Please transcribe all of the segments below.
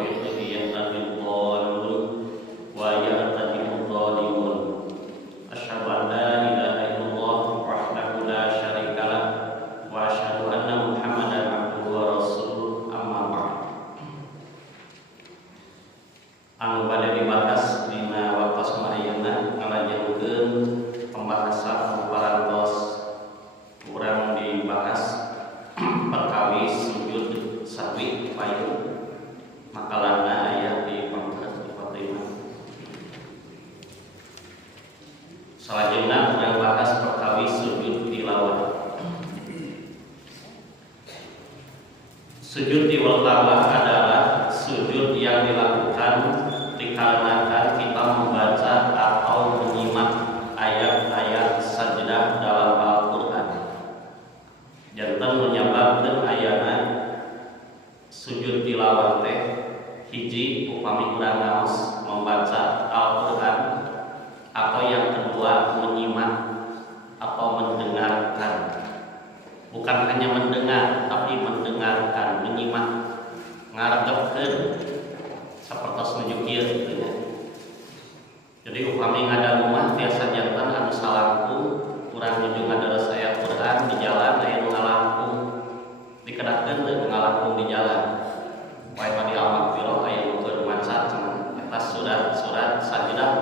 fiqhi yahtadil dhalun wa ya'tadil dhalimun. Asyhadu an la ilaha illallah wahdahu la syarika lah wa asyhadu anna Muhammadan abduhu wa rasuluh, amma ba'd. Anu bade dibahas dina waktos ayeuna ngalajengeun pembahasan parantos urang dibahas perkawis sujud sahwi payu makalana aya di pamkasan Fatimah. Salajengna urang bahas perkawis sujud tilawah. Sujud tilawah adalah sujud yang dilakukan dikarenakan kita membaca atau menyimak ayat-ayat sajdah dalam Al-Quran. Janten menyebabkan ayana sujud tilawah teh hiji upami urang ngaos membaca Al-Quran, atau yang kedua menyimak atau mendengarkan. Bukan hanya mendengar, tapi mendengarkan, menyimak, ngaregepkeun sapertos nuju kieu gitu ya. Jadi upami ngada rumah tiasa janten anu salangkung urang nuju ngadares ayat Quran di jalan aya nu ngalangkung dikedakeun teu ngalangkung di jalan. Wae padi al-maghfirah aya nu keur maca cenah eta surat sajdah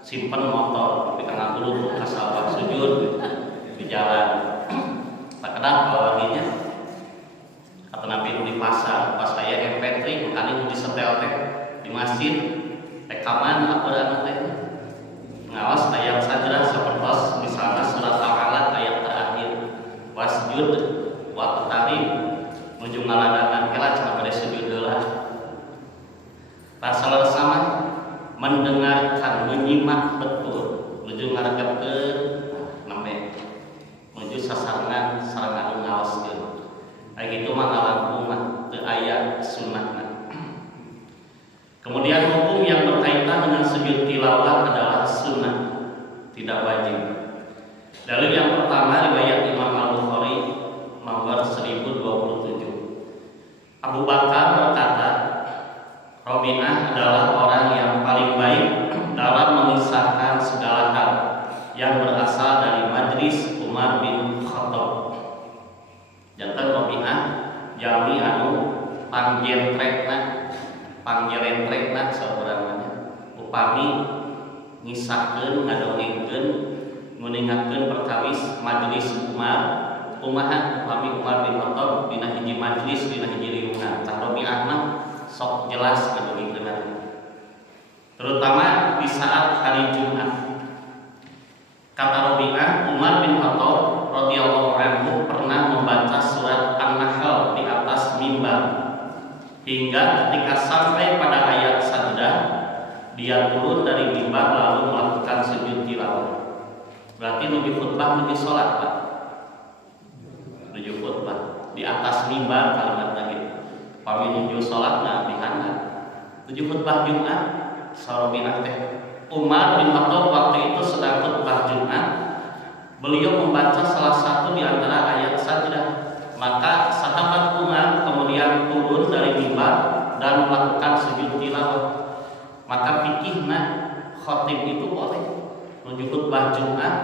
simpen motor tapi kang ngagulung asal sujud di jalan. Tak kedah bawaginya atau nabi di pasar pas saya MP3 makanya di setel teh di masjid rekaman apa anu teh ngawas ayat sajdah sapertos misalnya surat Al-Alaq ayat terakhir wasjud wa tarib menuju ngalandangan kela cenah bade sujud heula. Rasa sama mendengarkan, menyimak betul menuju ngaregepkeun nembe menuju sasarangan sareng anu ngaoskeun. Kayak gitu mah ngalangkung mah teu aya sunnahna. Kemudian hukum yang berkaitan dengan sujud tilawah adalah sunnah, tidak wajib. Dalil yang pertama riwayat Imam Al-Bukhari nomor 1027. Abu Bakar berkata, Rabi'ah adalah orang yang paling baik dalam mengisahkan segala hal yang berasal dari majlis Umar bin Khattab. Janten Rabi'ah jami anu pangjentrekna sauranana upami ngisahkeun ngadongengkeun nguningkeun perkawis majlis Umar kumaha upami Umar bin Khattab dina hiji majlis dina hiji riungan. Tah Rabi'ah mah sok jelas ngadongengkeun terutama di saat hari Jumat. Kata Rabi'ah, Umar bin Khattab radhiyallahu anhu pernah membaca surat An-Nahl di atas mimbar hingga ketika sampai pada ayat sajdah dia turun dari mimbar lalu melakukan sujud tilawah. Berarti nuju khutbah nuju salat, Pak. Nuju khutbah di atas mimbar kalimat lagi. Pami nuju salatna di handap. Nuju khutbah Jumat Rabi'ah teh. Umar bin Khattab waktu itu sedang khutbah Jumat. Beliau membaca salah satu di antara ayat sajdah. Maka sahabat Umar kemudian turun dari mimbar dan melakukan sujud tilawah. Maka fikihna khatib itu boleh menuju khutbah Jumat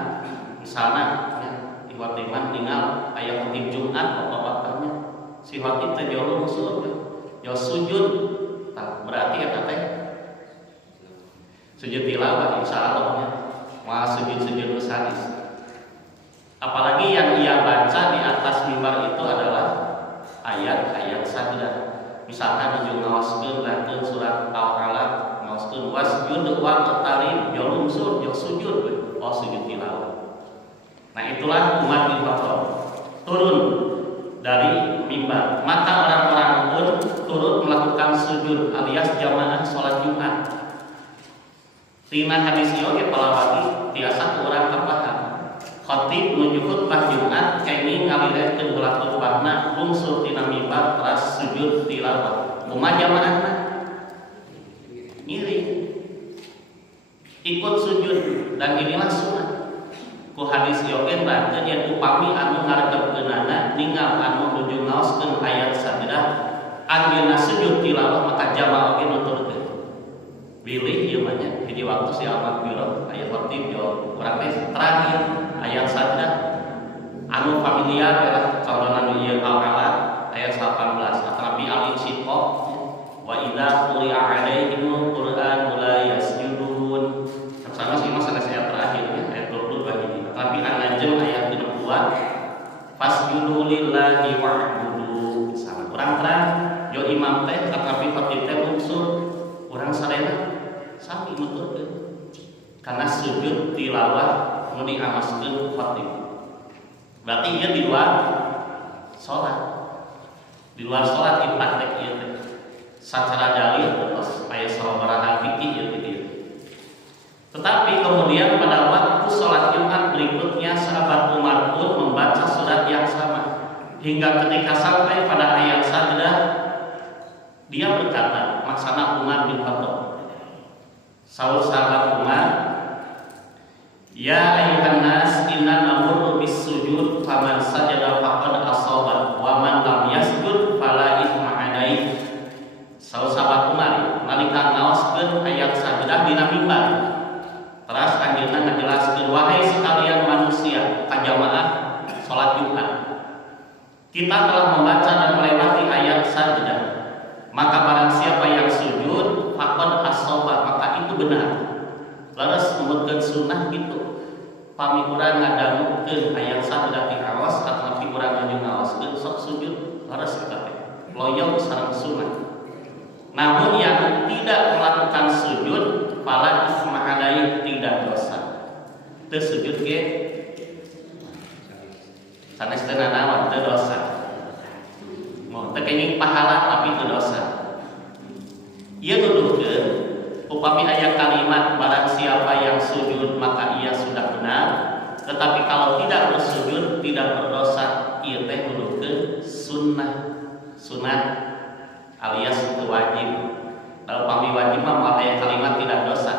misalnya ya, di khatiman tinggal ayat khatib Jumat bapak-bapaknya si khatib teh jauh ya sujud. Berarti eta teh sujud tilawah insyaallah mah sujud-sujud sadis. Apalagi yang ia baca di atas mimbar itu adalah ayat-ayat sajdah. Misalkan nuju ngaoskeun bacakeun surat Al-Alaq, ngaoskeun wasjud wa tarib, ya lumsur, ya sujud, oh sujud tilawah. Nah itulah Umar bin Khattab turun dari mimbar. Maka orang-orang pun turut melakukan sujud alias jamaah salat Jumat. Tina hadis ieu ge palawati tiasa urang kapaham. Khatib menuju khutbah Jumat kami ngalirekeun heula khutbahna lungsur tina mimbar teras sujud tilawah. Kumaha jamaahna? Ngiri. Ikut sujud dan inilah sunnah. Ku hadis ieu ge ranceun yen upami anu ngaregepkeunana ninggal anu nuju ngaoskeun ayat sajdah anjeunna sujud tilawah maka bilih ieu mah nya hiji waktu si al-maghfirah aya khatib yo urang teh terakhir ayat sajdah anu familiar adalah contohna nu ieu al-alaq ayat 18 atrabi al-insyiqaq wa idza quri'a 'alaihimul qur'an la yasjudun sama sih mas ayat terakhirnya ayat 22 ini atrabi an-najm ayat 62 fasjudu lillahi wa'budu sama urang-urang yo imam teh atrabi khatib teh unsur urang sadaya sami nuturkeun karena sujud tilawah nu diamaskeun khatib. Berarti ieu di luar salat. Di luar salat dipraktek ieu teh. Sacara dalil terus aya sababaraha fikih ieu kitu. Tetapi kemudian pada waktu salat Jumat berikutnya sahabat Umar pun membaca surat yang sama hingga ketika sampai pada ayat sajdah dia berkata maksana Umar bin Khattab Saul sahabat Umar, ya ayuhan nas inna namurru bis sujud faman sajada faqad asaba wa man lam yasjud fala ithma alaihi. Saul sahabat Umar nalika ngaoskeun ayat sajdah dina mimbar. Terus anjeunna ngajelaskeun wahai sekalian manusia kajamaah salat Jumat. Kita telah membaca dan melewati ayat sajdah. Maka barang siapa yang sujud faqad asaba maka itu benar. Laras numutkeun sunnah gitu. Pami urang ngadangukeun ayat sajdah di awas atawa pi urang anu ngaoskeun sok sujud laras eta teh. Loyong sareng sunnah. Namun yang tidak melakukan sujud fala isma alaihi tidak dosa. Teu sujud ge sanes teu nanaon teu dosa. Mau teu kenging pahala tapi teu dosa. Ia nuduhkeun upami aya kalimat barang siapa yang sujud maka ia sudah benar, tetapi kalau tidak bersujud tidak berdosa. Ieu teh nuduhkeun sunat alias itu wajib. Kalau upami wajib mah aya kalimat tidak dosa.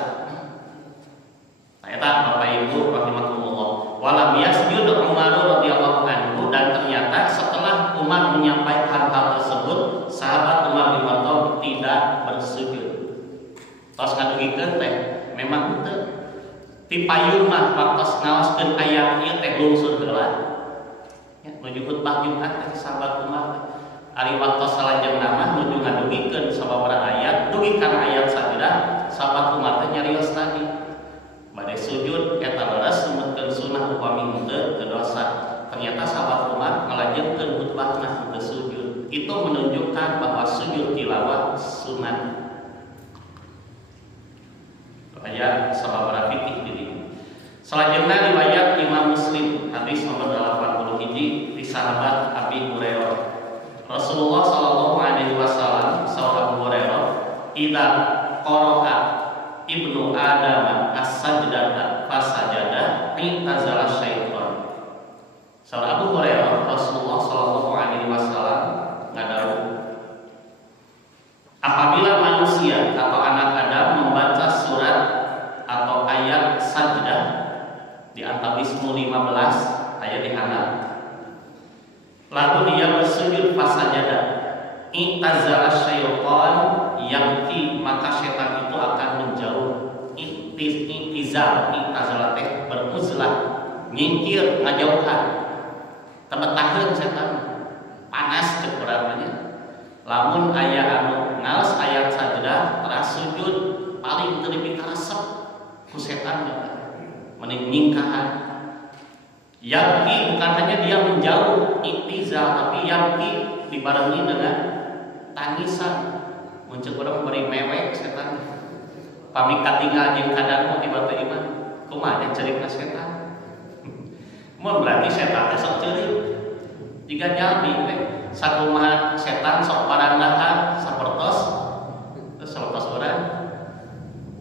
Eta Bapak Ibu rahimakumullah. Walam yasjud Umar radhiyallahu anhu dan ternyata setelah Umar menyampaikan hal tersebut sahabat Umar bin Khattab tidak bersujud. Tos ngadugikeun teh memang teu ti payung mah waktos ngaoskeun ayat ieu teh lungsur heula. Ya nuju khutbah Jumat teh sahabat Umar ari waktos salajengna mah nuju ngadugikeun sababaraha ayat dugi kana ayat sajdah sahabat Umar teh nyarios tadi bade sujud eta leres numutkeun sunah upami teu dosa. Ternyata sahabat Umar ngalajengkeun khutbahna teu sujud. Itu menunjukkan bahwa sujud tilawah sunat. Ayat sababaraha fikih jadi. Selanjutnya riwayat Imam Muslim hadis nomor 80 hiji di sahabat Abi Hurairah. Rasulullah sallallahu alaihi wasallam sahabat Abu Hurairah, "Idza qara'a ibnu Adam as-sajdata fasajada intazala syaitan." Sahabat Abu Hurairah Rasulullah sallallahu alaihi wasallam ngadawuh, apabila manusia atau anak Adam membaca surat atau ayat sajdah di Antabismu 15 ayat di Hanaf, lalu dia bersujud fasajada intazala syaitan yaqti maka setan itu akan menjauh. Intizal intazala teh beruzlah nyingkir ngajauhan tebetaheun setan panas cek urang nya. Lamun aya anu ngaos ayat sajdah teras sujud paling teu dipikaresep ku setan mending nyingkahan. Yaqi bukan hanya dia menjauh intizal tapi yaqi dibarengi dengan tangisan. Mun ceuk urang bari mewek setan. Pami katinggal jeung kadangu di batu iman. Kumaha cerikna setan? Mun berarti setan teh sok ceurik. Jika jalmi we sakumaha setan sok parandahan sapertos terus sapertos urang.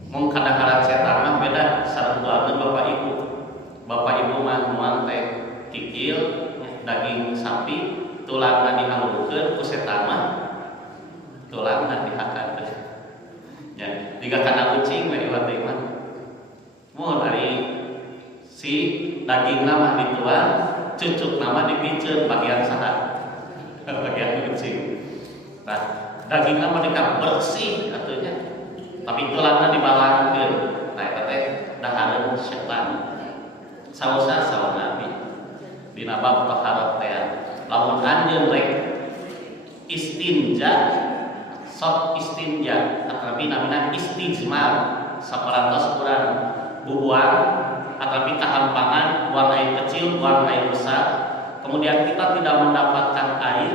Mun kadang-kadang setan mah beda sareng duakeun Bapak Ibu. Bapak Ibu mah moal teh kikil daging sapi tulangna dihalungkeun ku setan mah tulangna dihakan. Ya, jika kana kucing we iwat teh mah. Mun ari si dagingna mah dituang, cucuk nama dipiceun bagian saha? Bagian kucing. Nah, dagingna mah dikak bersih atunya. tapi tulangna dibalangkeun. Nah eta teh dahareun setan. Saosa sawa Nabi dina bab taharah teh lamun anjeun rek istinja sok istinja atapi namina istijmar saparantos urang bubuang atapi tahampangan buang air kecil buang air besar kemudian kita tidak mendapatkan air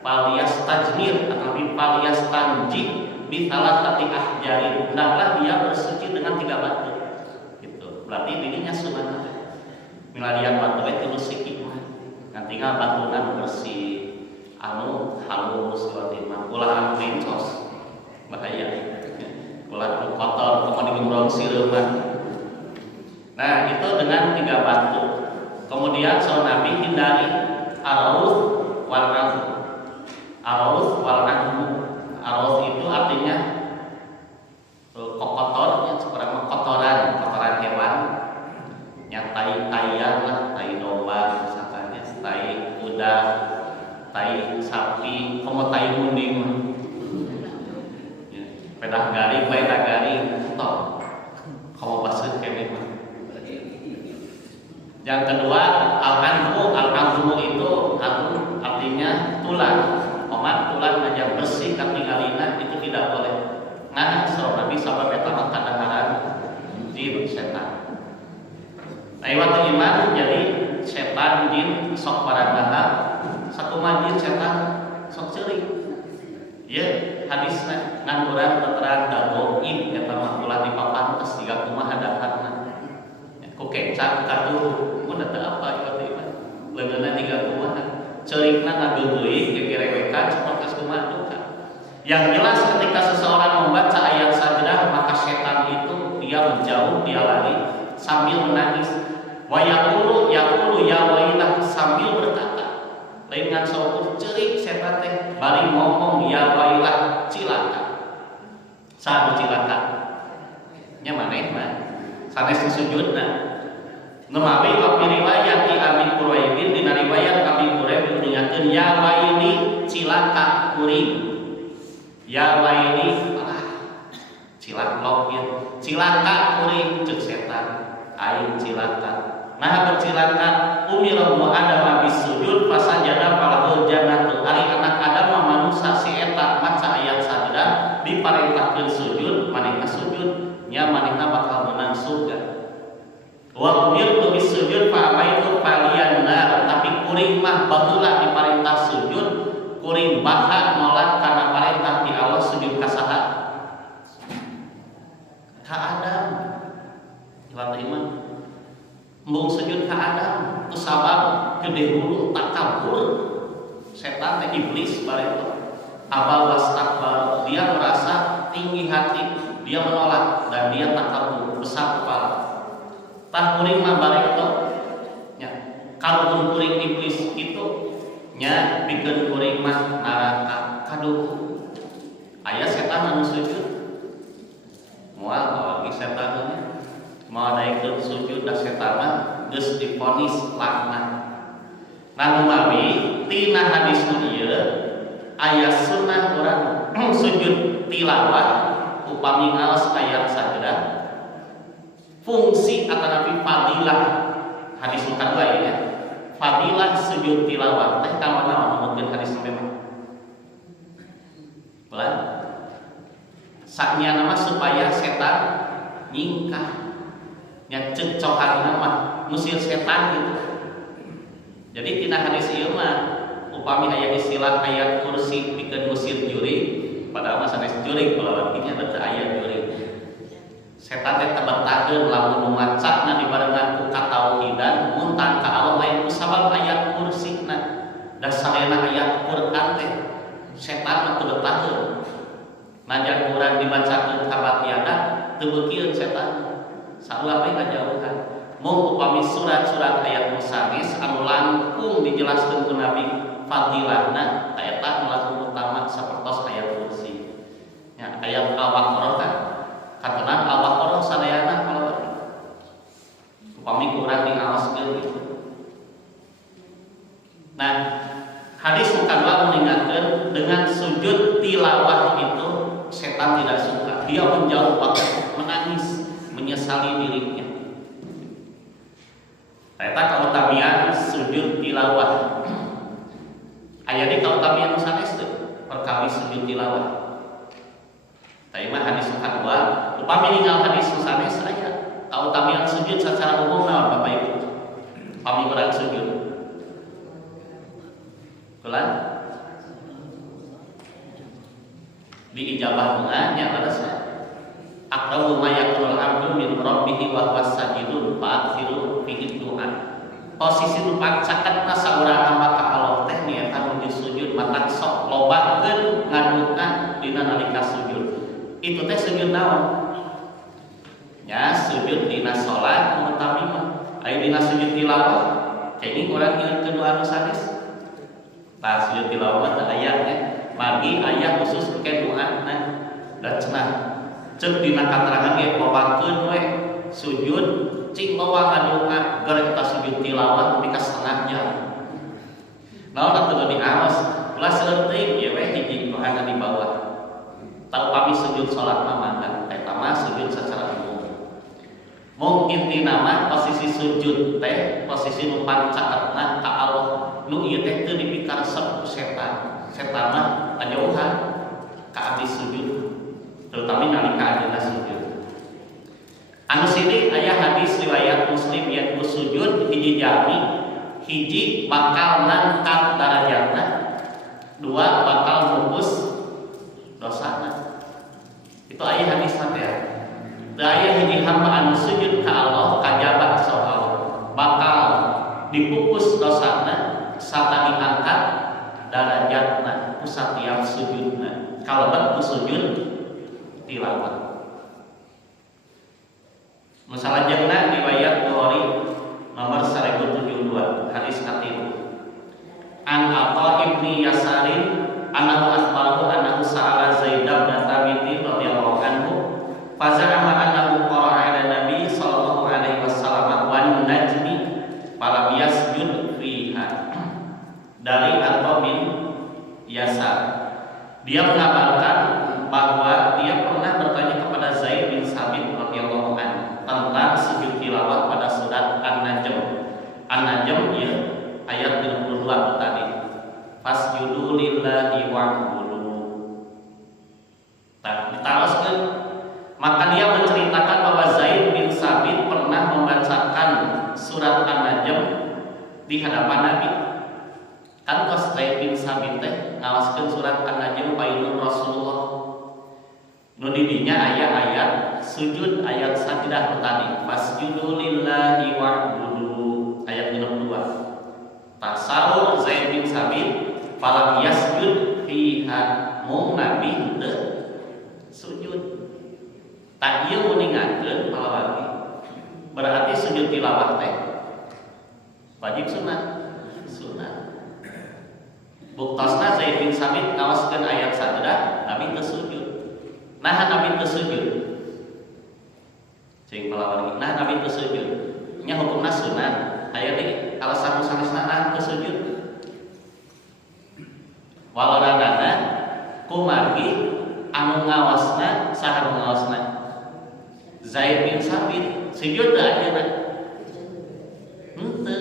palias tajmir atapi palias tanji di salah satu ahjarin hendaklah dia bersuci dengan 3 batu gitu. Berarti dirinya sunat milarian batu itu bersih mah nantinya batunan bersih anu halus watimah ulah anu mencos bahaya ulah kotor kemudian digombrong sireumah. Nah itu dengan 3 batu. Kemudian saw Nabi hindari arus wal razu. Arus wal razu. Arus itu artinya kotornya seperti kotoran hewan. Ya tai-taian lah, tai domba misalkan, tai kuda, tai sapi, komo tai munding. Ya, pedah garing, pedah garing, toh. Komo basuh kene mah. Yang kedua al-anhu itu artinya tulang. Omat tulang aja bersih katingalina itu tidak boleh. Nah, saw Nabi sabab eta mah kadang-kadang jin setan. Nah, waktu iman jadi setan jin sok parandaha sakumaha jin setan sok ceurik. Ieu hadisna ngan urang terang dagoib eta mah ulah dipapantes jiga kumaha daharna. Ku kecap katuh mun teu apa waktu iman. Leungeunna jiga kumaha ceurikna ngageugeui gegerewekan sapertos kumaha duka. Yang jelas ketika seseorang membaca ayat sajdah maka setan itu dia menjauh, dia lari sambil menangis. Wa yaqulu ya wailah sambil berkata. Lain ngan saukur ceurik setan teh bari ngomong ya wailah cilaka. Saha cilaka? Nya maneh mah sanes sujudna. Numawi wa fi riwayat Abi Quraibin dina riwayat Abi Quraib nyatakeun ya waili cilaka kuring. Ya waili cilaka ieu cilaka kuring ceuk setan aing cilaka. Nah bercilaka umira mu Adam bis sujud fasajada falahu jannatu. Ari anak Adam manusia si eta maca ayat sajdah diparentahkeun sujud manehna sujud nya manehna bakal menang surga. Wa umirtu bis sujud fa abaitu faliyan nar tapi kuring mah baheula diparentah sujud kuring baha nolak karena parentah ti Allah sujud ka saha? Ka Adam. Iwan iman embung sujud ka Adam ku sabab gede hulu takabur setan teh iblis bareto abal wastakbar dia merasa tinggi hati dia menolak dan dia takabur besar kepala tah kuring mah bareto nya kalun kuring iblis itu nya bikin kuring mah neraka kaduh aya setan anu sujud moal lagi setan mau naikkeun sujud da setan mah geus divonis laknat. Nah umawi tina hadis nu ieu aya sunnah urang sujud tilawah upami ngaos ayat sajdah fungsi atanapi fadilah hadis nu kadua ya fadilah sujud tilawah teh kawan-kawan mungkin hadis nu memang belah saknya nama supaya setan nyingkah yang cecokan nama musir setan gitu. Jadi tina hadis ieu mah upami aya istilah ayat kursi pikeun musir juri padahal mah sanes juri kalau artinya teu aya juri. Setan teh tabatakeun lamun macana dibarengan ku katauhidan muntang ka Allah lain ku sabab ayat kursina da salena ayat Quran teh setan mah teu betaheun. Najan urang dibacakeun kabatiana teu beukieun setan. Salah bae ngajauhan. Mung upami surat-surat ayat musanis anu langkung dijelaskeun ku Nabi fadilahna eta langkung utama sapertos ayat kursi. Ya, ayat Al-Baqarah kan katenan Al-Baqarah sadayana kalau upami urang ngaoskeun gitu. Nah, hadis kadua mengingatkeun dengan sujud tilawah itu setan tidak suka. dia menjauh waktu menangis menyesali dirinya. Eta kautamian sujud tilawah. Aya di kautamian sanes teu perkawis sujud tilawah. Tapi mah hadis kedua, upami ninggal hadis sanes aya kautamian sujud secara umum naon Bapak Ibu? Upami urang sujud. Kulan diijabah nya harusnya aqrabu ma yakunul abdu min rabbih wa huwa sajidun fa'akhiru fihi du'a. Posisi nu pancakeun saurang hamba ka Allah teh nyaeta nu disujud mata sok lobakeun ngadoa dina nalika sujud. Itu teh sujud naon? Ya sujud dina salat nu utami mah. Aya dina sujud tilawah kayaknya urang ieu kedua anu sanes. Tah sujud tilawah teh aya teh margi aya khusus ke doa nah da cenah ceuk dina katerangan ge lobakeun we sujud cing bawa ngadoa gara eta sujud tilawah nepi ka setengah jam. Naon atuh di aos ulah seueur teuing ieu we hiji nu aya di bawah. Tau pami sujud salat mah mangga eta mah sujud secara umum. Mung intina mah posisi sujud teh posisi nu pancaketna ka Allah nu ieu teh teu dipikaresep ku setan. Setan mah kajauhan ka abdi sujud terutama nalika ayeuna sujud. Anu sidik aya hadis riwayat Muslim yang sujud hiji jami, hiji bakal nangkat darajatna, dua bakal nembus dosana. Itu aya hadis teh. Teu aya hiji hamba anu sujud ka Allah kajabat saur Allah bakal dipupus dosana sarta diangkat darajatna ku satiap sujudna. Kalebet ku sujud tilawah. Musalajengna riwayat Bukhari nomor 1072 hadis katilu. An Atha ibni Yasarin anahu akhbarahu annahu sa'ala Zaid bin Thabit radhiyallahu anhu faza'ama annahu qara'a ala Nabi sallallahu alaihi wasallam wan najmi falam yasjud fiha. Dari Atha bin Yasar, dia mengabarkan bahwa dia pernah bertanya kepada Zaid bin Thabit radhiyallahu anhu tentang sujud tilawah pada surat An-Najm. An-Najm ya ayat 32 tadi. Fasjudu lillahi wa'budu. Nah, diteruskan maka dia menceritakan bahwa Zaid bin Thabit pernah membacakan surat An-Najm di hadapan Nabi. Kan kos Zaid bin Thabit teh ngawaskeun surat An-Najm pailun Rasulullah. Nu di dinya aya ayat sujud ayat sajdah tadi. Fasjudu lillahi wa'budu ayat 62. Tasawur Zaid bin Thabit falam yasjud fiha mung Nabi teu sujud. Tak ieu muningakeun palawagi. Berarti sujud tilawah teh wajib sunat. Sunat. Buktosna Zaid bin Thabit ngawaskeun ayat sajdah Nabi teu sujud. Nah Nabi teu sujud. Cing palawari. Nah Nabi teu sujud. Nya hukumna sunat. Aya di alasan sanesna teu sujud. Walaradana kumargi anu ngawasna saha anu ngawasna? Zaid bin Thabit sujud teu ayeuna? Henteu.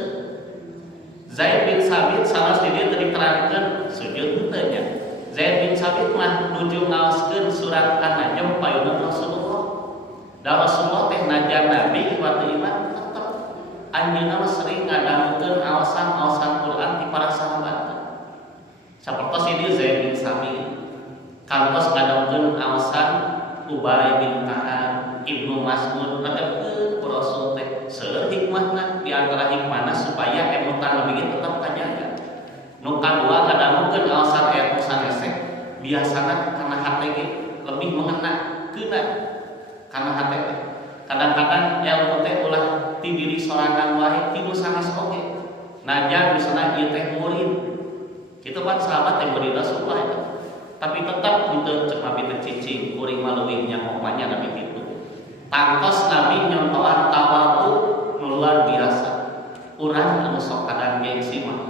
Zaid bin Thabit sanes di dieu teu diterangkeun sujud henteu nya. Zaid bin Thabit mah nuju ngaoskeun surat An-Najm payuna Rasulullah. Da Rasulullah teh najan Nabi wa teu iman tetep anjeunna sering ngadangukeun aosan-aosan Quran ti para sahabat. Sapertos ini Zaid bin Thabit kantos ngadangukeun aosan Ubay bin Ka'ab, Ibnu Mas'ud ngadangukeun ku Rasul teh seueur hikmahna di antara hikmahna supaya emutan Nabi tetep kajaga. Nu kadua ngadangukeun aosan ayat sanes biasana kana hate ge lebih mengena keuna kana hate teh. Kadang-kadang ilmu teh ulah ti diri sorangan wae ti nu sanes oge. Najan misalna ieu teh murid. Kitu kan sahabat yang murid Rasulullah eta. Tapi tetap henteu cek Nabi teh cicing kuring mah leuwih nyamokna Nabi kitu. Tangtos Nabi nyontohan tawadhu nu luar biasa. Urang anu sok kadang gengsi mah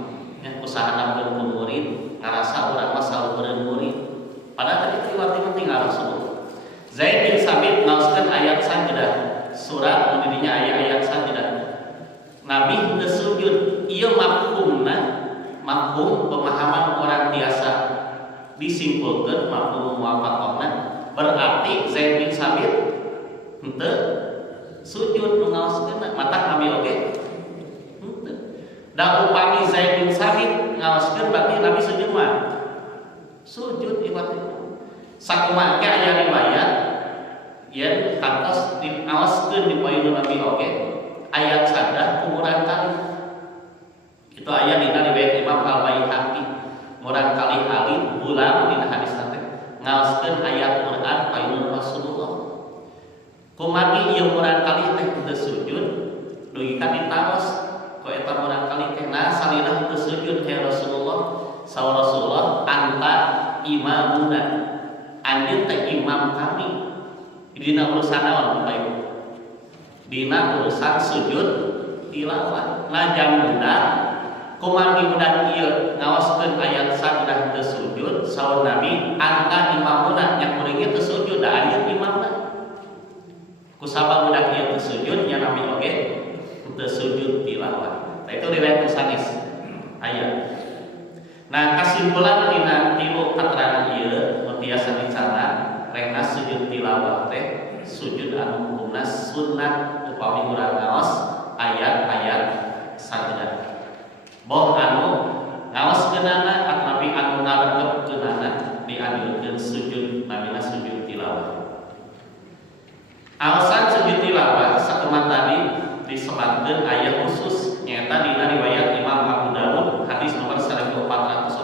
usaha pun murid ngarasa urang mah salureun murid padahal tadi riwayat penting Rasulullah Zaid bin Sabit ngaoskeun ayat sajadah surat nu didinya aya ayat sajadah. Nabi teu sujud, ieu mafhum pemahaman orang biasa disimpulkeun mafhum muwafaqahna berarti Zaid bin Sabit henteu sujud nu ngaoskeun mata Nabi oge henteu. Da upami Zaid bin Sabit ngaoskeun berarti Nabi sujud mah sujud iwat. Sakumaha ge aya riwayat yen kantos diaoskeun di poin Nabi oge ayat sadah umurang kali. Itu aya dina riwayat Imam Al-Baihaqi murang kali ulang dina hadis teh ngaoskeun ayat Quran painun Rasulullah. Kumaha ieu murang kali teh teu sujud dugi ka ditaos ku eta murang kali teh nah salirah teu sujud ya Rasulullah. Saur Rasulullah anta imamuna, anjeun teh imam kami dina urusan naon Bapak Ibu? Dina urusan sujud tilawah. Lajang budak kumaha budak ieu ngaoskeun ayat sajdah teu sujud saur Nabi anta imamuna nya kuring teu sujud da aya imamna. Kusabab budak ieu teu sujud nya Nabi oge teu sujud tilawah. Nah itu riwayat sanes aya. Nah kasimpulan dina tilu katerangan ieu nu tiasa dicana rena sujud tilawah teh sujud anu hukumna sunnah upami urang ngaos ayat-ayat sajdah. Boh anu ngaoskeunana atapi anu ngaregepkeunana dianjurkeun sujud namina sujud tilawah. Alasan sujud tilawah sakumaha tadi disematkeun aya khusus nyaeta dina riwayat Imam Abu Dawud hadis nomor 1414.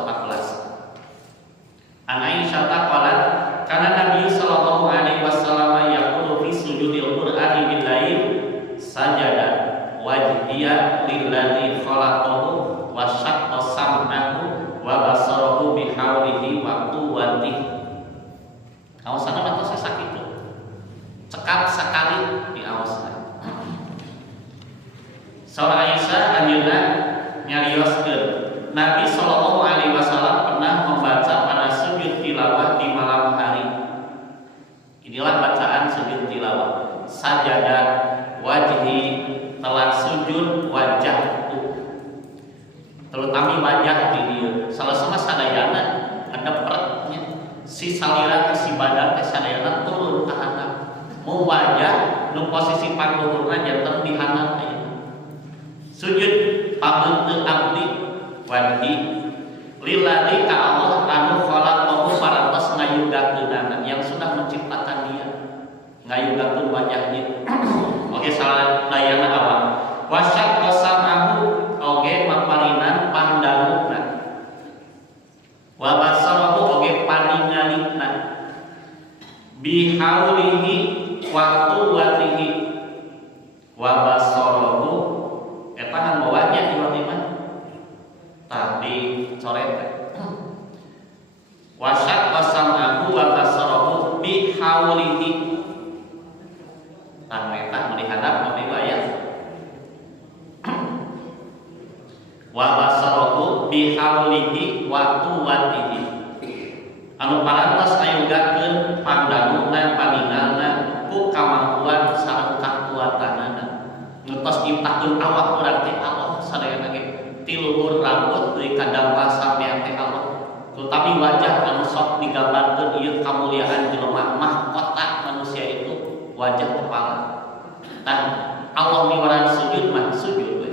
An Aisyah qalat kana Nabi sallallahu alaihi wasallam yaqulu fi sujudil Qur'ani bil lail sajada wajhiya lillazi khalaqahu wa syaqqa sam'ahu wa basarahu bihaulihi wa quwwatihi. Aosana mah tos sakitu. Cekap sakali diaosna. Saur Aisyah anjeunna nyarioskeun Nabi sallallahu alaihi wasallam pernah membaca pada sujud tilawah di malam hari. Inilah bacaan sujud tilawah. Sajada wajhi telah sujud wajahku. Terutama wajah di dieu. Salasema sadayana ada perutnya. Si salira si badan teh sadayana turun ka handap. Mun wajah nu posisi pangluhurna janten di handap aya. Sujud pabeuteuh abdi wajhi lillahi ka Allah anu khalaqahu parantos ngayugakeunana yang sudah menciptakan dia ngayugakeun wajahnya. Oke salah dayana awal wasyak qasamahu oge maparinan pandanguna wa basarahu oge paningalina bihaulihi wa quwwatihi wa basarahu eta kan bawanya tiba-tiba tadi coret wasyak qasamahu wa basarahu bihaulihi meta melihat nabi ayat wa basarahu bihaulihi wa quwwatihi anu parantos ayugakeun pandanguna paningalna ku kamampuan sareng kakuatanana ngetos nyiptakeun awak urang teh Allah sadayana ge ti luhur rambut deui ka dampa sampean teh Allah tetapi wajah anu sok digambarkeun ieu kamuliaan jelema mahkota manusia itu wajah kepala. Nah, Allah miwaran sujud mah sujud we.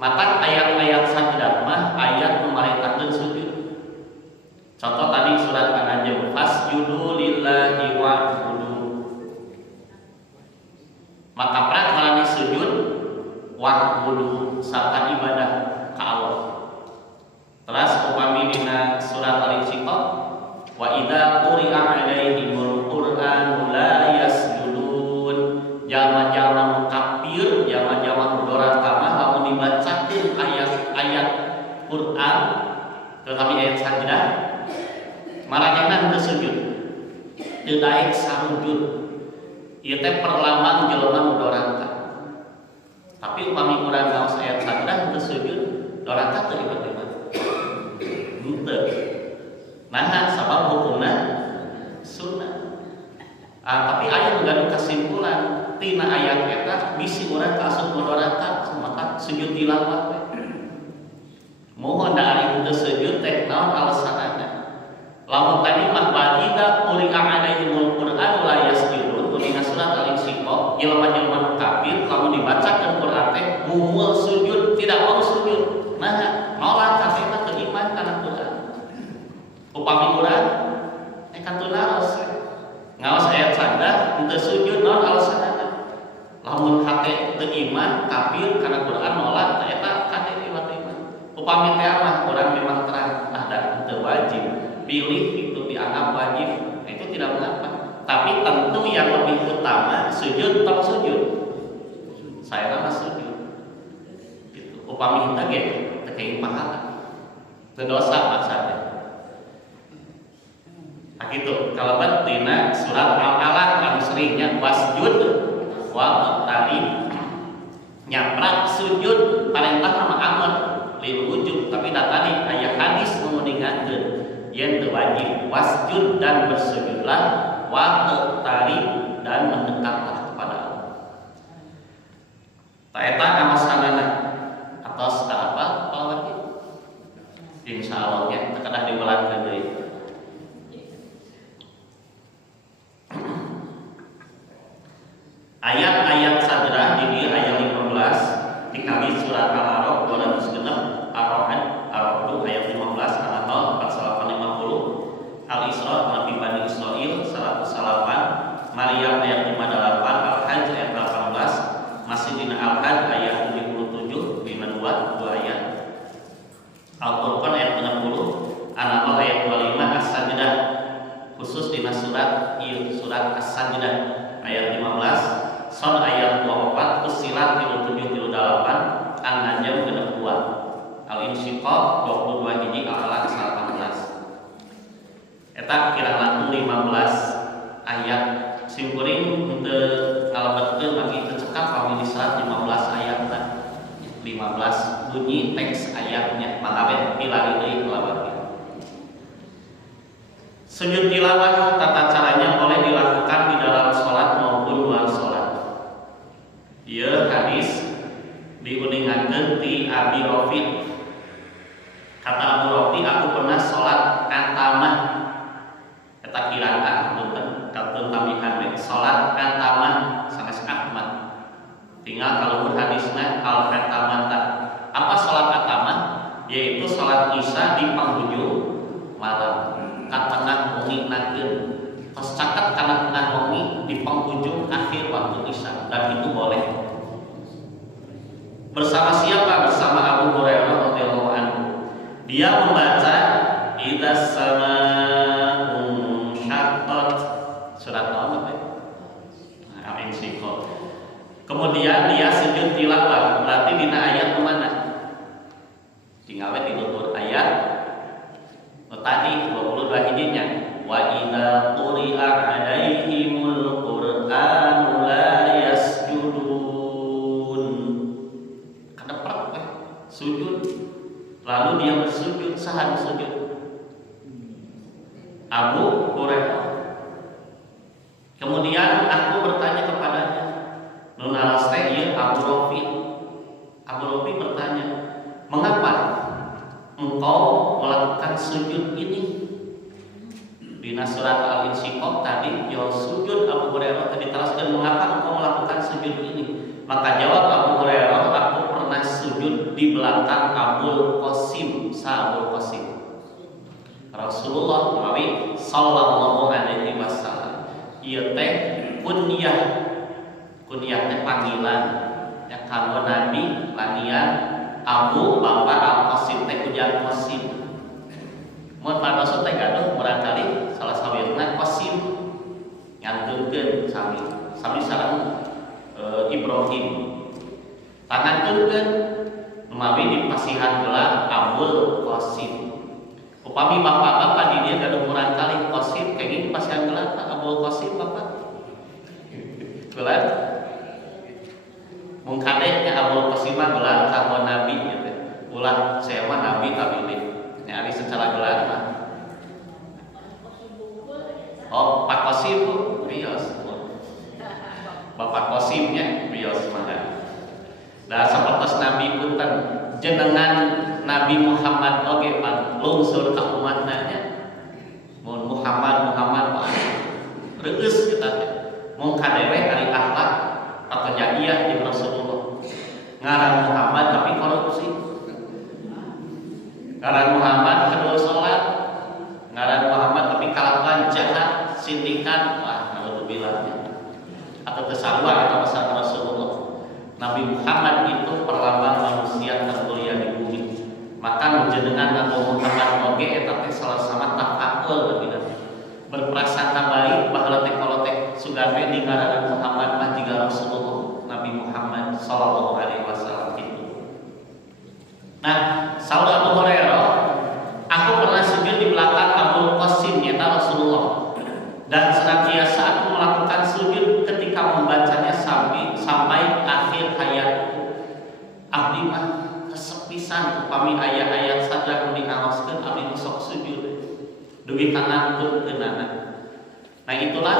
Maka ayat-ayat sajdah mah ayat memerintahkeun sujud. Contoh tadi surat An-Najm fasjudu lillahi wa'budu. Maka prak sujud wa'budu sarta ibadah ka Allah. Terus upami dina surat Al-Insyiqaq wa idza quri'a 'alaihimul qur'anu la yasjudun jama-jama kafir jama-jama doraka mah lamun dibacakeun ayat-ayat Quran tetapi ayat sajdah maranyana teu sujud teu daek sarujud ieu teh perlambang jelema nu doraka tapi upami urang ngaos ayat sajdah teu sujud doraka teu ibadah henteu nah sabab hukumna sunnah Tapi aya mengandung kesimpulan tina ayat eta bisi urang kaasup mudorata maka sujud tilawah. Mohon da ari teu sujud teh naon alasanna. Lamun tadi mah badida quri'a alaihimul Qur'an la yasjudun kuning surat Al-Insyiqaq jelema-jelema kafir lamun dibacakeun Qur'an teh mual sujud tidak mau sujud. Nah, nolak kafir mah teu iman kana Qur'an. Upami urang kantun naos ngaos ayat sada henteu sujud naon alasanna. Lamun hate teu iman kafir kana Qur'an nolak eta kade iman. Upami teh mah urang memang terang ada teu wajib pilih itu dianggap wajib itu tidak mengapa, tapi tentu yang lebih utama sujud tetap sujud. Saya nama sujud gitu. Upami kita ge teu pahala teu dosa maksudnya. Nah gitu kalau tina surat Al-Alaq anu seringnya wasjud wa tadi nyaprak sujud perintah nama amr lil wujub, tapi tadi aya hadis mengingatkeun yang wajib wasjud dan bersujudlah wa tari dan mendekatlah kepada Allah. Taeta amasanana atas apa wajib. Insyaallah ya terkadang diulang deui. Ayat-ayat sadrah di ayat 15 dikali surat Al-A'raf 206 Ar-Rahman Ar-Rahman ayat 15 An-Nahl 4850 Al-Isra Nabi Bani Israil 108 Maryam ayat 58 Al-Hajj ayat 18 masih di Al-Hajj ayat 77 52 ayat Al-Furqan ayat 60 An-Nahl ayat 25 As-Sajdah khusus di surat As-Sajdah ayat 15 Son ayat 24 Fussilat 37 38 An-Najm 62 Al-Insyiqaq 22 hiji Al-Alaq 18 eta kirang langkung 15 ayat simkuring untuk kalebetkeun bagi tercekap kami di surat 15 ayat 15 bunyi teks ayatnya mangabeh pilari deui kalawarti. Sujud tilawah tata caranya boleh dilakukan di dalam sholat maupun luar sholat. Ieu hadis diuningankeun ti Abi Rafi. Kata Abu Rafi, aku pernah sholat antamah. Eta kiraan punten katun tambihan we sholat antamah sanes Ahmad. Tinggal kalau hadisna al antamah. Apa sholat antamah? Yaitu sholat Isya di penghujung malam. Katengah wengi nakeun tos caket kana tengah wengi di penghujung akhir waktu Isya dan itu boleh. Bersama siapa? Bersama Abu Hurairah radhiyallahu anhu. Dia membaca idzas samaa'un syaqqat surat apa? Al-Insyiqaq. Kemudian dia sujud tilawah, berarti dina ayat mana? Tinggal we ditutur ayat tadi 22 hijinya wa idza quri'a 'alaihimul qur'anu la yasjudun kadeprak sujud lalu dia bersujud sahan sujud Abu Hurairah. Kemudian aku bertanya kepadanya nun alaste ieu Abu Rafi. Abu Rafi bertanya, mengapa engkau melakukan sujud ini? Di surat Al-Insyiqaq tadi jauh sujud Abu Hurairah tadi teraskan mengapa engkau melakukan sujud ini? Maka jawab Abu Hurairah, aku pernah sujud di belakang Abul Qasim. Abul Qasim Rasulullah sallallahu alaihi wasallam. Ieu teh kunyah teh panggilan ya kanggo Nabi lanian Abu Bapak Al-Qasim teh ujar Qasim. Mun maksud teh gaduh barangkali salah sawirna Qasim nyantunkeun sami sareng Ibrahim. Tangankeun menawi di pasihan gelar Abul Qasim. Upami bapak-bapak di dia gaduh barangkali Qasim kenging pasihan gelar Abul Qasim bapak. Gelar mung kadenya Abul Qasim gelar kanggo Nabi gitu. Ulah saya mah Nabi abilih. Nya ari secara gelar mah. Oh, Pak Qasim rios. Qasimnya bios mah. Da sapertos Nabi punten jenengan Nabi Muhammad oge pan lungsur ka umatna nya. Mun Muhammad reueus kita teh. Mun kadewe ari akhlak atau jadiah jeung Rasulullah. Ngaran Muhammad tapi korupsi. Ngaran Muhammad kedua salat. Ngaran Muhammad tapi kalakuan jahat, sindikan, wah naudzubillah. Atau kesalahan atau pesan Rasulullah. Nabi Muhammad itu perlambang manusia termulia di bumi. Maka menjenengan Nabi Muhammad oge eta teh sama tafakul lebih berprasangka baik baheula teh kalau teh sugan di ngaran Muhammad mah jiga Rasulullah Nabi Muhammad sallallahu alaihi wasallam itu. Nah, saur Abu Hurairah, aku pernah sujud di belakang Abul Qasim nyata Rasulullah. Dan senantiasa aku melakukan sujud ketika membacanya sampai akhir hayatku. Abdi mah kesepisan upami ayat-ayat sadar nu diaoskeun abdi sok sujud. Dugi kanangkeun keunana. Nah itulah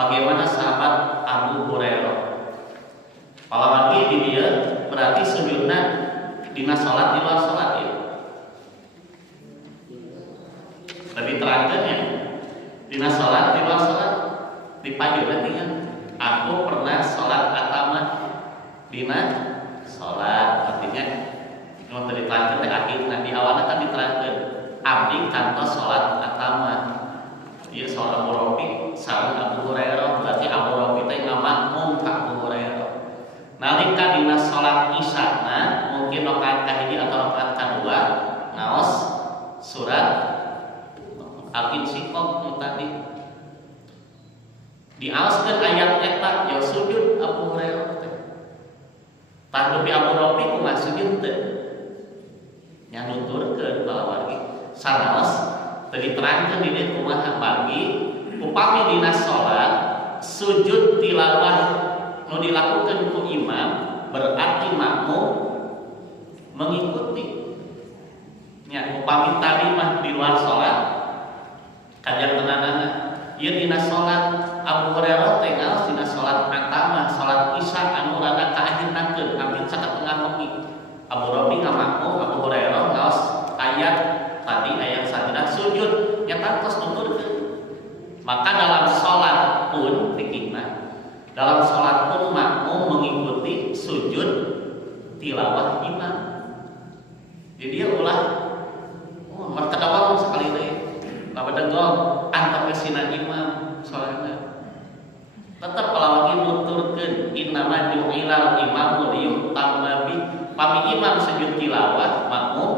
bagaimana sahabat Abu Hurairah. Palawan di dia berarti sujudna dina salat di luar salat ya. Lebih terangkan ya. Dina salat di luar salat dipayu berarti kan. Aku pernah salat atamah dina salat artinya mun teu diterangkeun teh akhirna di awalna kan diterangkeun abdi kantos salat atamah. Ieu salat Abu Rafi sareng Abu Hurairah berarti Abu Rafi teh ngamakmum ka Abu Hurairah. Nalika dina salat Isya mungkin rakaat kahiji atau rakaat kadua ngaos surat Al-Insyiqaq nu tadi. Diaoskeun ayat eta ya sujud Abu Hurairah teh. Tah dupi Abu Rafi kumaha sujud teh? Nya nuturkeun balawargi. Sanaos teu diterangkeun di dieu kumaha bagi upami dina salat sujud tilawah nu dilakukeun ku imam berarti makmum mengikuti. Nya upami tadi mah di luar salat kajang tenanana ieu dina salat Abu Hurairah teh ngaos dina salat atamah salat Isya anu rada kaakhirnakeun hampir sakatengah wengi. Abu Rafi ngamakmum Abu Hurairah ngaos ayat tadi ayat sajdah sujud nya tantos nuturkeun. Maka dalam salat pun fikihna dalam salat pun makmum mengikuti sujud tilawah imam. Jadi dia ulah martadawam sekali deui. Labadegong antar kesina imam salatna. Tetep palawagi nuturkeun innama ju'ilal imamu liyutamma bi. Pami imam sujud tilawah makmum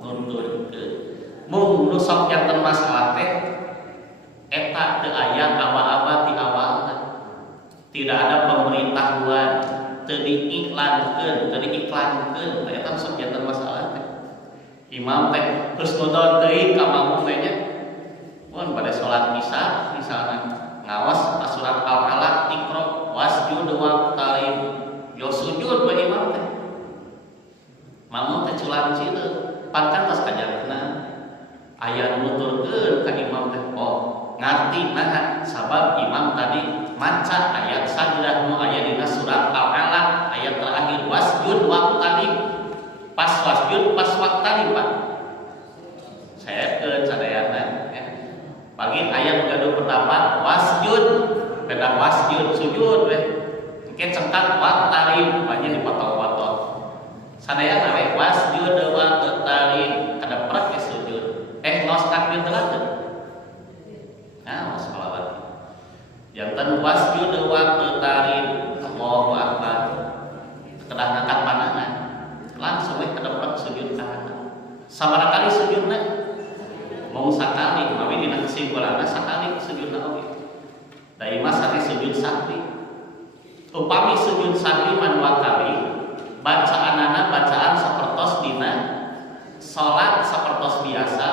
nuturkeun. Mung nu sok janten masalah teh eta teu aya aba-aba ti awalna. Tidak ada pemberitahuan, teu diiklankeun, eta sok janten masalah teh. Imam teh geus nudon teuing ka makmum teh nya. Mun pada salat Isya misalna ngaos surat Al-Alaq Iqra wasjud waqtarib. Yo sujud bae imam teh. Makmum teh culan cileuk, pangkan tos kajarna. Aya nuturkeun ka imam teh oh ngarti nah sabab imam tadi maca ayat sajdah nu aya dina surat Al-Alaq ayat terakhir wasjud waqtarib. Pas wasjud pas waqtarib Pak. Saekeun sadayana ya. Pagi ayat gaduh pendapat wasjud beda wasjud sujud we. Mungkin cengkat waqtarib banyak dipotong-potong. Sadayana we wasjud waqtarib kada prak ge sujud. Ngaos takbir telateun. Nah, salawat. Janten wasjud waqtarib Allahu akbar. Kedah ngangkat pandangan. Langsung we kedepet sujud kahanan. Sabaraha kali sujudna? Mau sakali, mawi dina kesimpulanna sakali sujudna oge. Da imah sare sujud sahwi. Upami sujud sahwi manwa kali, bacaanana bacaan sapertos dina salat sapertos biasa.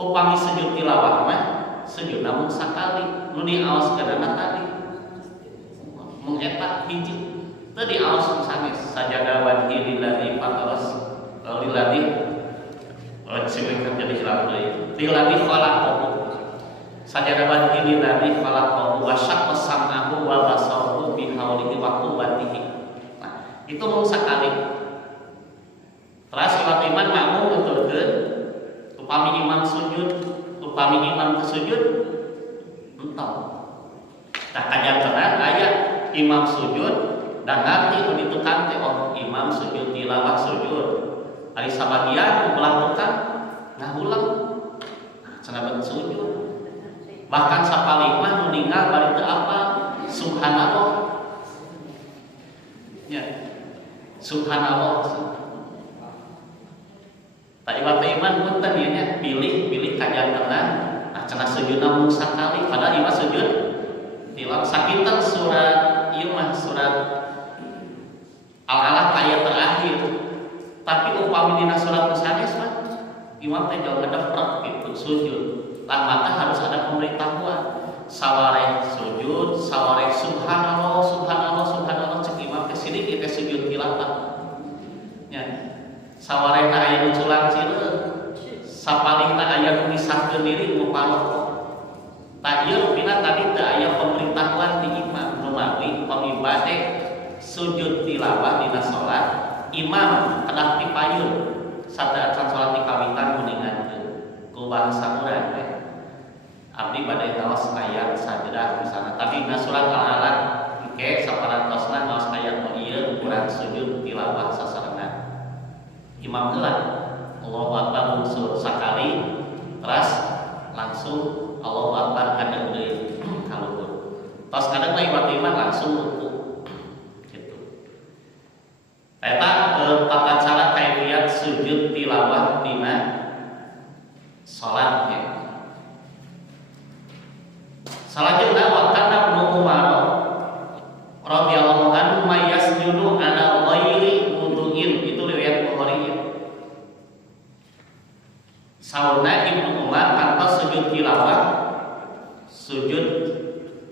Upami sujud tilawah mah sujudna mung sakali, nu diaoskeunana tadi. Mung eta hiji. Teu diaos sanes sajada wajhi lillahi fatawas lillahi sing jadi hilaf deui lillahi khalaqahu sajada wajhi lillahi khalaqahu wa syaqqa sam'ahu wa basarahu bi haul itu mau sakali. Terus lewat iman makmum nuturkeun upami imam sujud, upami imam sujud entong. Tah kajantenan aya imam sujud dan ngarti nu ditukang teh oh imam sujud tilawah sujud. Ari sabagian ulah tukang ngahulang. Nah, cenah sujud. Bahkan sapalimah nu ninggal bari teu apal subhanallah. Ya. Subhanallah. Tak iman punten ieu nya pilih kajantenan nah cenah sujudna mung sakali padahal imam sujud tilawah sakinten surat ieu mah surat Al-Alaq ayat terakhir. Tapi upami dina surat sanes mah imam teh jauh ngedeprek gitu sujud. Lah maka harus ada pemberitahuan. Sawareh sujud, sawareh subhanallah, subhanallah, subhanallah cek imam teh sidik teh sujud tilawah. Ya. Sawarehna aya nu culang cileun. Sapalingna aya nu misahkeun diri nu palok. Tah ieu rupina tadi teu aya pemberitahuan di imam rumawi pamibade sujud tilawah dina salat imam kedah dipayun sadayaan salat dikawitan kuningankeun ku bahasa urang teh abdi bade ngaos ayat sajdah misalna tadi dina surat Al-Alaq engke saparantosna ngaos ayat nu ieu urang sujud tilawah sasarengan imam heula Allahu Akbar unsur sakali terus langsung Allahu Akbar kadang deui kaluhur tos kadang imam langsung ruku gitu eta tata cara kaifiyat sujud tilawah dina salat ya. Selanjutnya wakana Ibnu Umar radhiyallahu anhu mayasjudu ala ghairi wudu'in itu riwayat Bukhari. Sauna Ibnu Umar kantos sujud tilawah sujud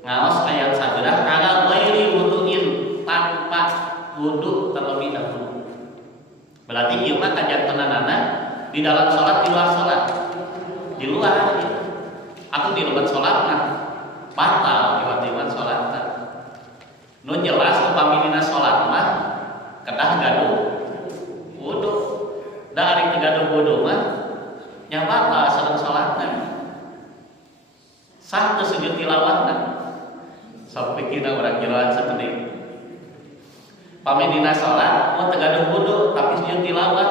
ngaos ayat sajdah ala ghairi wudu'in tanpa wudu terlebih dahulu. Berarti ieu mah kajantenanana di dalam salat di luar salat. Di luar gitu. Atau di luar salat mah batal tiba-tiba salat. Nu jelas upami dina salat mah kedah gaduh wudu. Da ari teu gaduh wudu mah nya batal sareng salatna. Sah teu sujud tilawahna. Sok pikirna urang jeroan saeutik. Pami dina salat mun teu gaduh wudu tapi sujud tilawah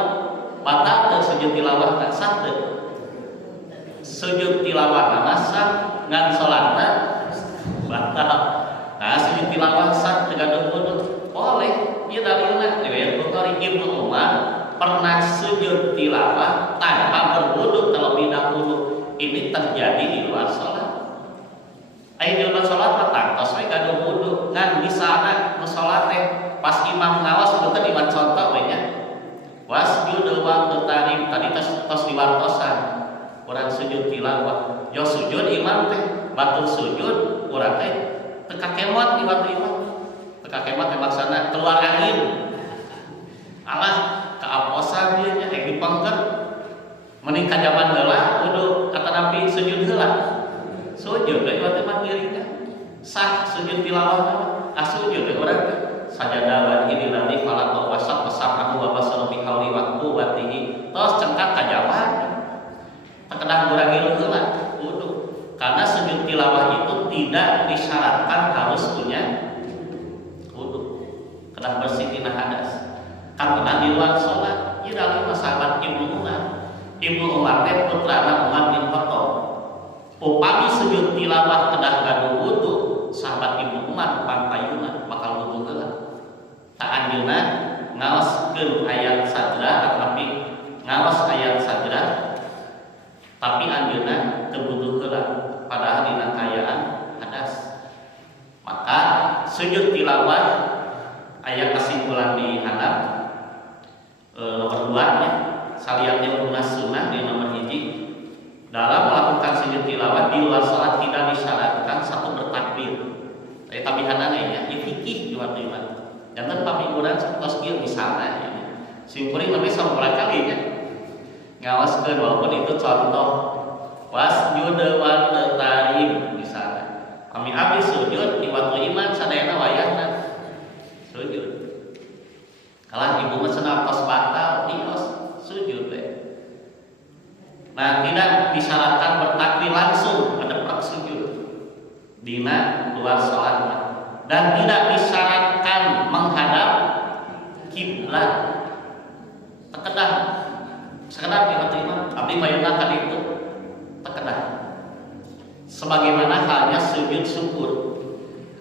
batal teu sujud tilawahna sah teu? Sujud tilawahna mah sah ngan salatna batal. Nah, sujud tilawah sah teu gaduh wudu. Boleh, ieu dalilna riwayat Bukhari Ibnu Umar pernah sujud tilawah tanpa berwudu terlebih dahulu. Ini terjadi di luar salat. Ai di luar salat mah tangtos we gaduh wudu ngan misalna nu salat teh pas imam ngawas punten iman contoh we nya. Wasjud wa qtarib tadi tos diwartosan. Urang sujud tilawah. Yo sujud imam teh batur sujud urang teh teu kakemot di waktu imam. Teu kakemot teh maksana keluar angin. Alah kaaposan ieu nya rek dipengker. Mending ka jaman heula kudu atanapi sujud heula. Sujud we waktu mah ngiringna. Sah sujud tilawah mah sujud we urang teh. Sajadah wa ini nanti falak wasaq wasahu wa basaru bi hauli wa quwwatihi tos cengkat ka jaman kedah ngurangi heula wudu karena sujud tilawah itu tidak disyaratkan harus punya wudu kedah bersih tina hadas kan pernah di luar salat ieu dalil sahabat Ibnu Umar teh putrana Umar bin Khattab upami sujud tilawah kedah gaduh wudu sahabat Ibnu Umar pampayuna bakal wudu heula tak anjeunna ngaoskeun ayat sajdah tapi ngaos ayat sajdah tapi anjeunna teu butuh heula padahal dina kayaan hadas maka sujud tilawah aya kesimpulan di hadap nomor 2 nya saliyatnya hukum sunnah di nomor 1 dalam melakukan sujud tilawah di luar salat tidak disyaratkan satu bertakbir tapi hanane nya fikih di waktu iman jangan pamikuran tos kieu misalna simkuring lebih sampura kali nya ngawaskeun walaupun itu contoh wasjud wa qtarib misalna kami abdi sujud di waktu iman sadayana wayahna sujud Kalah ibu mah cenah tos batal dios sujud we. Nah, tidak disyaratkan bertakbir langsung mendepak sujud dina luar salat, dan tidak disyaratkan menghadap kiblat. Tekedah sekedar diterima abdi mayuna ka ditu tekedah. Sebagaimana halnya sujud syukur.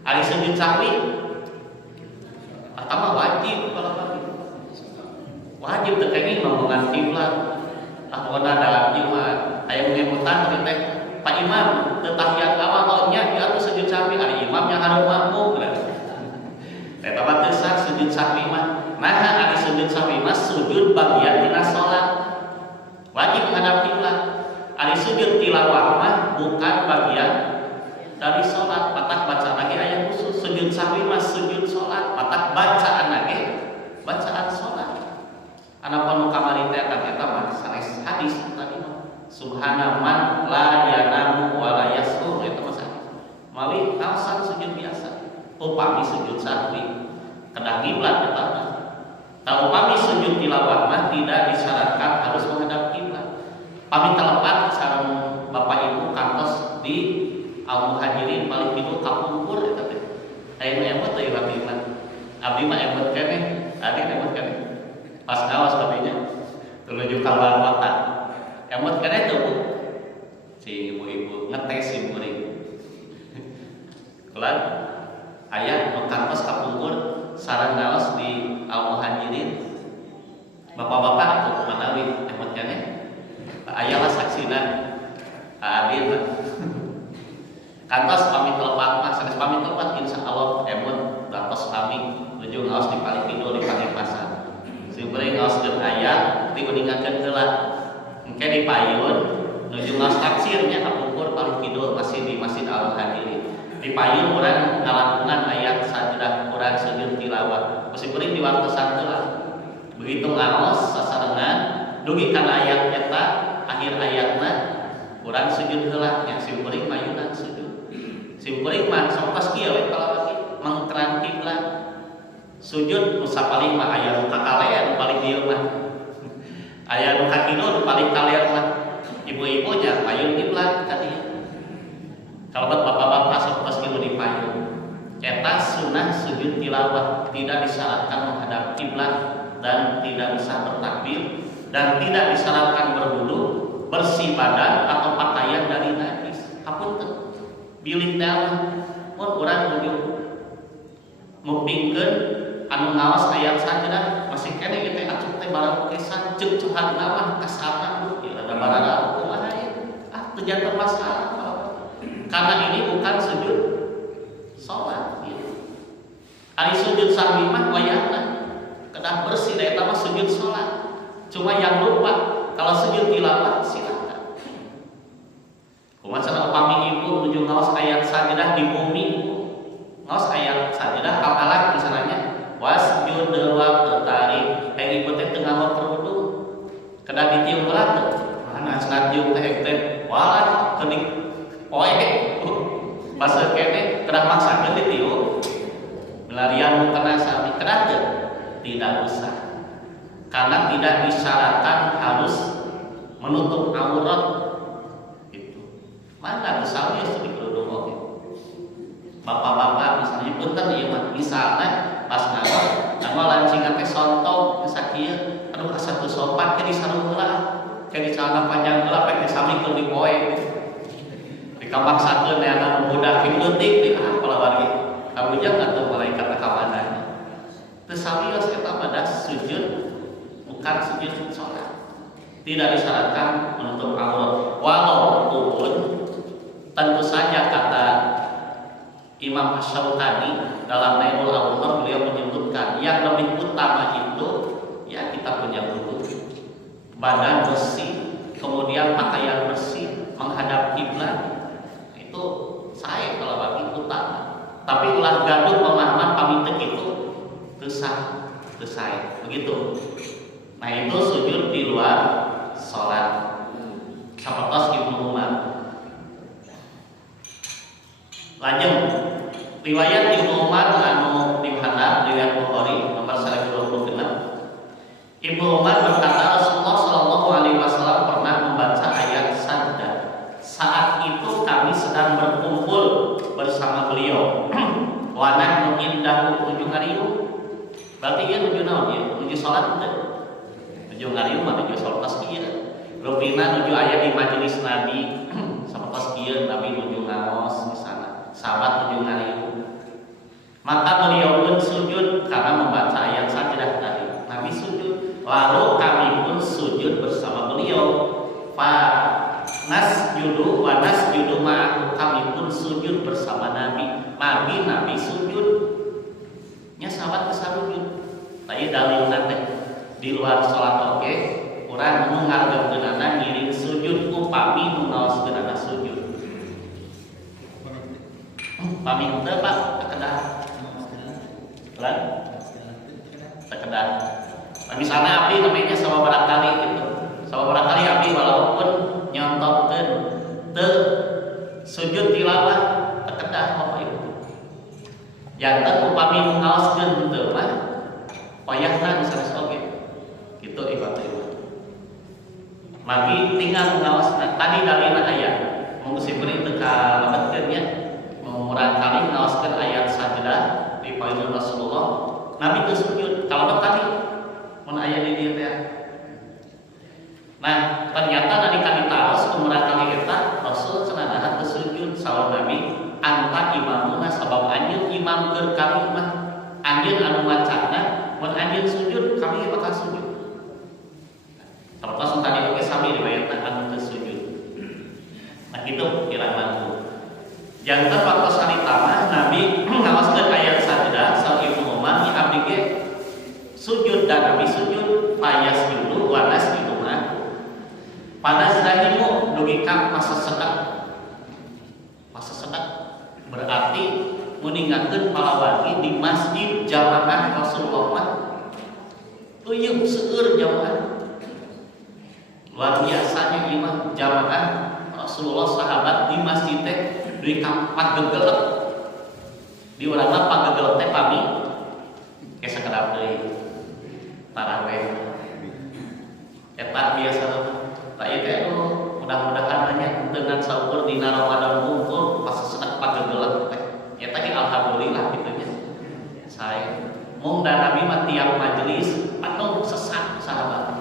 Ari sujud sahwi eta mah wajib kalau bagi. Wajib teu kenging ngomongan kiblat. Ahwana dalam ieu mah aya ngemutan teh Pak Imam teu tahiyat awal nya dia tuh sujud sahwi ari imam yang hareup makmum. Eta mah teu sah sujud sahwi mah. Nah, ari sujud sahwi mah sujud bagian tina salat. Wajib menghadap kiblat. Ari sujud tilawah mah bukan bagian dari salat. Patak baca lagi aya khusus sujud sahwi mah sujud salat. Patak bacaan lagi bacaan salat. Ana panu kamari teh eta mah sanes hadis tadi mah. Subhanaman la yanamu wa la yasur eta mah hadis. Mawi alasan sujud biasa. Upami sujud sahwi kedah kiblat eta mah. Tau upami sujud tilawah mah tidak disyaratkan harus menghadap kiblat. Pami telepat sareng Bapak Ibu kantos di Al-Muhajirin paling pitu kapungkur eta teh. Aya nu emot teh abdi mah. Abdi mah emot keneh, adi emot keneh. Pas ngawas babinya menuju keluar kota. Emot keneh tuh Bu. Si ibu-ibu ngetes si muring. Kelan aya nu kantos kapungkur sareng ngawas di Al-Muhajirin. Bapak-bapak atuh manawi emot keneh. Aya lah saksina hadir lah. Kantos pamit telepat mah sanes pamit telepat insyaallah emot kantos pamit nuju ngaos di paling kidul di Pasar. Simpen ngaos jeung aya diuningakeun heula. Engke di Payun nuju ngaos tafsirnya kapungkur paling kidul masih di Masjid Al-Muhajirin. Di Payun urang ngalakungan ayat sajadah urang sujud tilawah. Meskipun di wartosan heula. Begitu ngaos sasarengan dugi kana ayat eta akhir ayatna urang sujud heula nya simkuring mayuna sujud. Simkuring mah sampos kieu we kalawati mangkeran kiblat. Sujud nu sapaling mah aya nu kakalean paling dieu mah. Aya nu kakidul paling kalean mah. Ibu-ibu nya payun kiblat ka dieu. Kalabat bapak-bapak sampos kieu di payun. Eta sunah sujud tilawah tidak disyaratkan menghadap kiblat dan tidak bisa bertakbir dan tidak disyaratkan berwudu, bersih badan atau pakaian dari najis. Hapunten. Bilih teh mun urang nuju ngupingkeun anu ngaos ayat sajadah masih kene ieu teh atuh teh barang kesan ceuk cuhan mah kasarna ieu ada barang kumaha ieu teu janten masalah karena ini bukan sujud salat ieu. Ari sujud sahwi mah wayahna kedah bersih da eta mah sujud salat. Cuma yang lupa kalau sujud tilawah silakan. Kumaha cenah upami ibu nuju ngaos ayat sajadah di bumi ngaos ayat sajadah al-alaq misalnya wasjud wa qtari ibu teh teu ngawa perwudu kedah ditium heula teh mana cenah tium teh teh walah keuning poe basa kene kedah maksakeun ditium melarian mukana sami kedah teu tidak usah karena tidak disyaratkan harus menutup aurat itu. Mana misalnya studi kerudung oke. Bapak-bapak misalnya punten ieu mah misalnya pas ngawa lancingan teh sontok sakieu aduh asa teu sopan ke di sarung heula ke di celana panjang heula pek disamikeun di poe. Dikapaksakeun neangan budak leutik di palawargi. Kabujang atuh malaikat kawanana. Teu sawios eta pada sujud bukan sujud salat. Tidak disyaratkan menutup aurat. Walaupun tentu saja kata Imam Asy-Syaukani dalam Nailul Awtar beliau menyebutkan yang lebih utama itu ya kita punya wudu, badan bersih, kemudian pakaian bersih, menghadap kiblat. Itu saya kalau bagi utama. Tapi ulah gaduh pemahaman pamitek itu teu sah, teu sae. Begitu. Nah itu sujud di luar sholat. Sapertos Ibnu Umar. Lanjut. Riwayat Ibnu Umar anu dihadap riwayat Bukhari nomor 1026 Ibnu Umar berkata Rasulullah Shallallahu Alaihi Wasallam pernah membaca ayat sajdah. Saat itu kami sedang berkumpul bersama beliau. Wanah mengindah ujung ngariu. Berarti ia nuju naon ya? Nuju salat teh. Nuju ngariu mah nuju salat pas kieu. Rupina nuju aya di majelis Nabi. Sama pas kieu Nabi nuju ngaos di sana. Sahabat nuju ngariu. Maka beliau pun sujud karena membaca ayat sajdah tadi. Nabi sujud. Lalu kami pun sujud bersama beliau. Fa nasjudu wa nasjudu ma'ahu, kami pun sujud bersama Nabi. Nabi sujud. Nya sahabat kesarujud. Tadi dalil nanti di luar salat oke, urang nu ngargeukeunana ngiring sujud upami nu ngaoskeunana sujud. Pami teu Pak kekedah. Lan kekedah. Misalnya abdi namanya sama barangkali gitu. Sama barangkali abdi walaupun nyontokkeun teu sujud tilawah kekedah apa itu. Janten upami nu ngaoskeun teu mah payahna sanes oge. Kitu ibadah. Magi tinggal ngaosna tadi dalilna aya. Mun geus beri teu kalebetkeun nya. Murang kali ngaoskeun ayat sajdah di paeun Rasulullah. Nabi teu sujud kalebet tadi. Mun aya di dieu teh. Nah, ternyata nalika ditaos umurah kali eta Rasul cenah teu sujud saur Nabi anta imamuna sabab anjeun imam keur kami mah anjeun anu macana mun anjeun sujud kami bakal sujud. Sapertos tadi oge sami riwayatna anu teu sujud. Nah kitu kira-kira. Janten waktu salita mah Nabi ngaoskeun ayat sajdah saur Ibnu Umar nya abdi ge sujud dan Nabi sujud payas dulu wanas di rumah pada zahimu dugi ka masa sedak berarti meninggalkan palawagi di masjid jamaah Rasulullah tuyuk seueur jamaah luar biasanya imam jamaah Rasulullah sahabat di masjid teh dugi ka pagegelep di urang mah pagegelep teh pami ke sakedap deui tarawih eta biasa tak ieu teh mudah-mudahan hanya dengan saukur dina Ramadan ngumpul pas sedek pagegelep teh eta ge alhamdulillah kitu nya sae mung da Nabi mah tiap majelis penuh sesak sahabat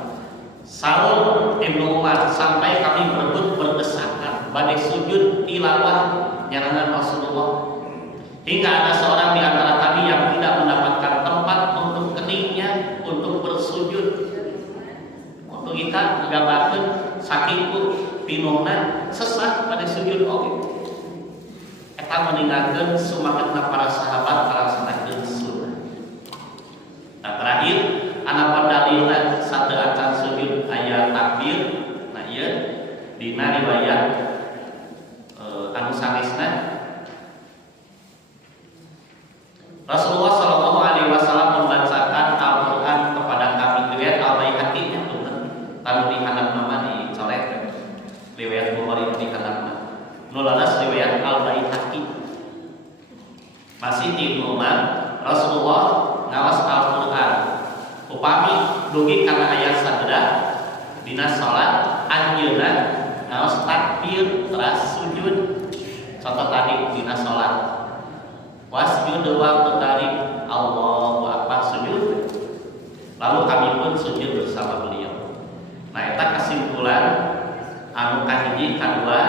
saur Ibnu Umar sampai kami berebut berdesakan badai sujud tilawah nyarangan Rasulullah hingga ada seorang di antara kami yang tidak mendapatkan tempat untuk keningnya untuk bersujud. Untuk kita nggambarkeun sakitu pinuhna sesat pada sujud oge. Eta meninggalkeun sumakeun para sahabat kalaksanakeun sunnah. Nah terakhir ana pandalilna sateu acan sujud aya takbir. Nah ieu dina riwayat anu sanesna Rasulullah Shallallahu Alaihi Wasallam membacakan Al-Quran kepada kami riwayat Al-Baihaqi nya kalau di handap nama dicolek riwayat Bukhari di handap nularas riwayat Al-Baihaqi masih di rumah Rasulullah ngawas Al-Quran upami dugi karena ayat sajdah dina salat anjeunna ngawas takbir teras sujud contoh tadi dina salat wasjud wa qtarib Allahu akbar sujud lalu kami pun sujud bersama beliau. Nah eta kesimpulan anu kahiji kadua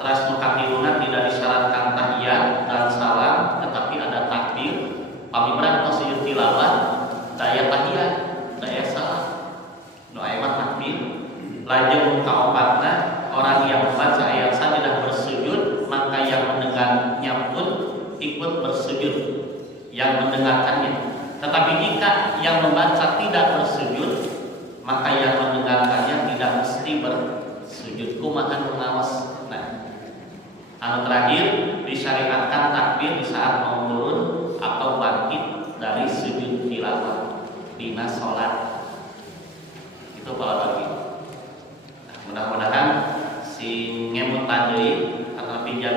teras nu katiluna tidak disyaratkan tahiyat dan salam tetapi ada takbir pamibrah atau sujud tilawah daya tahiyat daya salam nu aya mah takbir lajeng kaopatna orang yang membaca ayat sajdah bersujud maka yang mendengarnya pun ikut bersujud yang mendengarkannya. Tetapi jika yang membaca tidak bersujud maka yang mendengarkannya tidak mesti bersujud. Kumaha nu ngaos. Nah, anu terakhir disyariatkan takbir di saat mau turun atau bangkit dari sujud tilawah dina salat. Itu kalau bagi. Nah, mudah-mudahan si ngemut tadi karena pinjam